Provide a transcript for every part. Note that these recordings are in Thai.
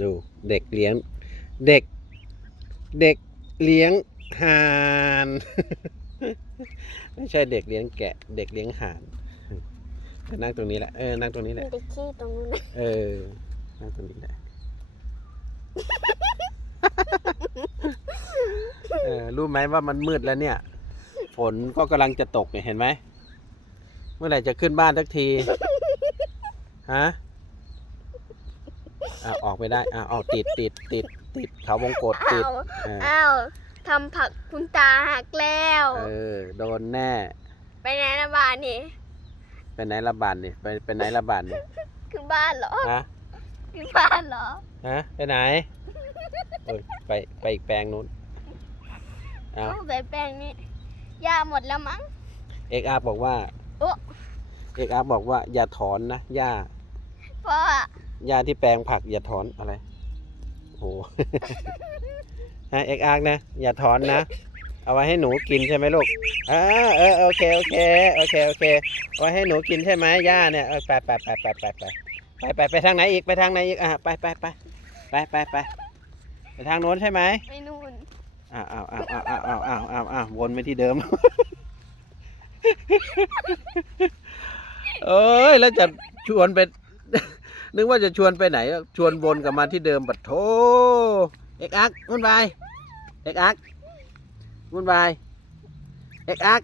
ดูเด็กเลี้ยง เด็ก เด็กเลี้ยงห่านไม่ใช่เด็กเลี้ยงแกะ เด็กเลี้ยงห่านเออนั่งตรงนี้แหละเออนั่งตรงนี้แหมันละไปขี้ตรงนู้นนะเออนั่งตรงนี้แหละเออรู้ไหมว่ามันมืดแล้วเนี่ย ฝนก็กำลังจะตกเนี่ยเห็นไหม เมื่อไหร่จะขึ้นบ้านสักที ฮะ อะออกไปได้อะออกติดติดติดติดเขาวงกดติดอ้าวเอออ้าวทำผักคุณตาหักแล้ว เออโดนแน่ ไปไหนนะบ้านนี่ไปไหนละบานเนี่ยไปไปไหนละบานเนี่ยขึ้นบ้านเหรอฮะขึ้นบ้านเหรอฮะไปไหนโอ้ยไปไปอีกแปลงนู้นเอาเอาใส่แป้งนี่ยาหมดแล้วมั้ง เอกอาบอกว่า โอ๊เอกอาบอกว่าอย่าถอนนะหญ้าเพราะว่า หญ้าที่แปลงผักอย่าถอนอะไร โอ้โหฮะเอกอาร์นะ อย่าถอนนะ เอาไว้ให้หนูกินใช่ไหมลูกอ่าเออโอเคโอเคโอเคโอเคเอาไว้ให้หนูกินใช่ไหมหญ้าเนี่ยเออไปไปไปไปไปไปไปไปไปทางไหนอีกไปทางไหนอีกอะไปไปไปไปไปไปไปทางโน้นใช่ไหมไปนู่นอ้าวอ้าวอ้าวอ้าวอ้าวอ้าวอ้าวอ้าววนไปที่เดิมเอ้ยแล้วจะชวนไป นึกว่าจะชวนไปไหน ชวนวนกลับมาที่เดิมบัดโถเอกอักวุ่นวายเอกอักวุ่นวายเอกอัก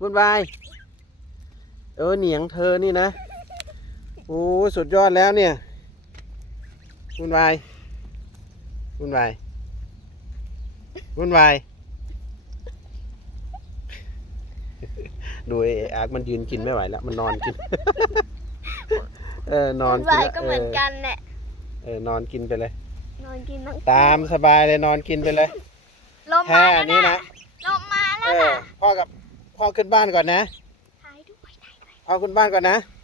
วุ่นวายเออเหนียงเธอนี่นะโอ้สุดยอดแล้วเนี่ยวุ่นวายวุ่นวายวุ่นวายดูไอ้อาร์คมันยืนกินไม่ไหวแล้ว มันนอนกิน เออนอนไว้กินแล้วก็เหมือนกันแหละเออนอนกินไปเลย นอนกินทั้งตามสบายเลยนอนกินไปเลยลมแค่มาแล้วนี้นะนะลมมาแล้เอวอนะพ่อกับพ่อขึ้นบ้านก่อนนะ ถ่ายด้วยถ่ายด้วยพ่อขึ้นบ้านก่อนนะถ